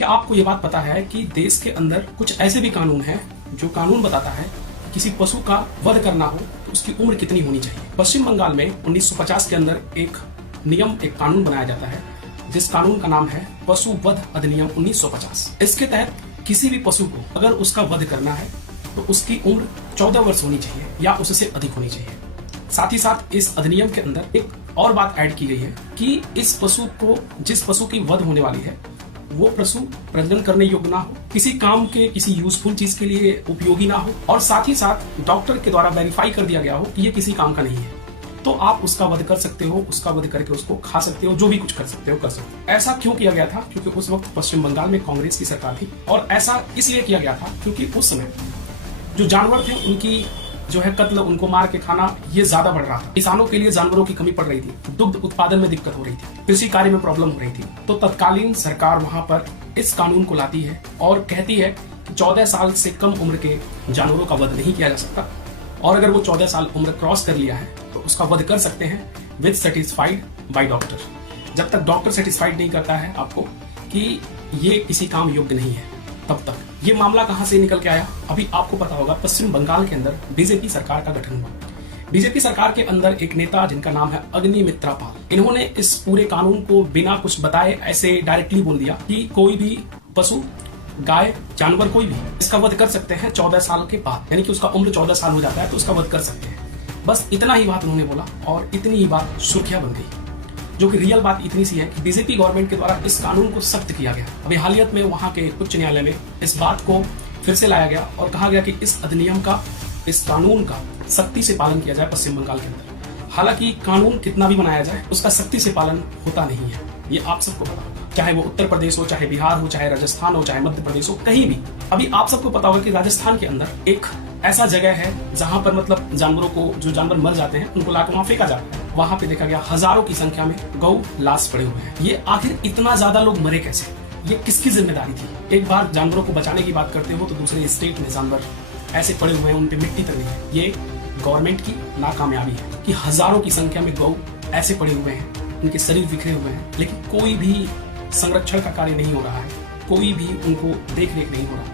क्या आपको ये बात पता है कि देश के अंदर कुछ ऐसे भी कानून हैं जो कानून बताता है कि किसी पशु का वध करना हो तो उसकी उम्र कितनी होनी चाहिए। पश्चिम बंगाल में 1950 के अंदर एक कानून बनाया जाता है जिस कानून का नाम है पशु वध अधिनियम 1950। इसके तहत किसी भी पशु को अगर उसका वध करना है तो उसकी उम्र 14 वर्ष होनी चाहिए या उससे अधिक होनी चाहिए। साथ ही साथ इस अधिनियम के अंदर एक और बात ऐड की गई है कि इस पशु को, जिस पशु की वध होने वाली है, वो पशु प्रजनन करने योग्य ना हो, किसी काम के, किसी यूजफुल चीज के लिए उपयोगी ना हो और साथ ही साथ डॉक्टर के द्वारा वेरीफाई कर दिया गया हो कि ये किसी काम का नहीं है, तो आप उसका वध कर सकते हो। उसका वध करके उसको खा सकते हो, जो भी कुछ कर सकते हो कर सकते हो। ऐसा क्यों किया गया था? क्योंकि उस वक्त पश्चिम बंगाल में कांग्रेस की सरकार थी और ऐसा इसलिए किया गया था क्योंकि उस समय जो जानवर थे उनकी जो है कत्ल, उनको मार के खाना, ये ज्यादा बढ़ रहा था। किसानों के लिए जानवरों की कमी पड़ रही थी, दुग्ध उत्पादन में दिक्कत हो रही थी, कृषि कार्य में प्रॉब्लम हो रही थी। तो तत्कालीन सरकार वहां पर इस कानून को लाती है और कहती है कि 14 साल से कम उम्र के जानवरों का वध नहीं किया जा सकता और अगर वो 14 साल उम्र क्रॉस कर लिया है तो उसका वध कर सकते हैं विद सेटिस्फाइड बाय डॉक्टर। जब तक डॉक्टर सेटिस्फाइड नहीं करता है आपको कि ये किसी काम योग्य नहीं है, तब तक। ये मामला कहां से निकल के आया? अभी आपको पता होगा, पश्चिम बंगाल के अंदर बीजेपी सरकार का गठन हुआ। बीजेपी सरकार के अंदर एक नेता जिनका नाम है अग्निमित्रा पाल, इन्होंने इस पूरे कानून को बिना कुछ बताए ऐसे डायरेक्टली बोल दिया कि कोई भी पशु, गाय, जानवर कोई भी इसका वध कर सकते हैं 14 साल के बाद, यानी कि उसका उम्र 14 साल हो जाता है तो उसका वध कर सकते हैं। बस इतना ही बात उन्होंने बोला और इतनी ही बात सुर्खियां बन गई। जो कि रियल बात इतनी सी है कि बीजेपी गवर्नमेंट के द्वारा इस कानून को सख्त किया गया। अभी हालियत में वहां के उच्च न्यायालय में इस बात को फिर से लाया गया और कहा गया कि इस अधिनियम का, इस कानून का सख्ती से पालन किया जाए पश्चिम बंगाल के अंदर। हालांकि कानून कितना भी बनाया जाए उसका सख्ती से पालन होता नहीं है, ये आप सबको पता होगा। चाहे वो उत्तर प्रदेश हो, चाहे बिहार हो, चाहे राजस्थान हो, चाहे मध्य प्रदेश हो, कहीं भी। अभी आप सबको पता होगा कि राजस्थान के अंदर एक ऐसा जगह है जहां पर मतलब जानवरों को, जो जानवर मर जाते हैं उनको लाकर वहां फेंका जाता है। वहां पे देखा गया हजारों की संख्या में गौ लाश पड़े हुए हैं। ये आखिर इतना ज्यादा लोग मरे कैसे? ये किसकी जिम्मेदारी थी? एक बार जानवरों को बचाने की बात करते हो तो दूसरे स्टेट में जानवर ऐसे पड़े हुए हैं, उन पे मिट्टी तक नहीं है। ये गवर्नमेंट की नाकामयाबी है कि हजारों की संख्या में गौ ऐसे पड़े हुए हैं, उनके शरीर बिखरे हुए हैं, लेकिन कोई भी संरक्षण का कार्य नहीं हो रहा है, कोई भी उनको देख रेख नहीं हो रहा है।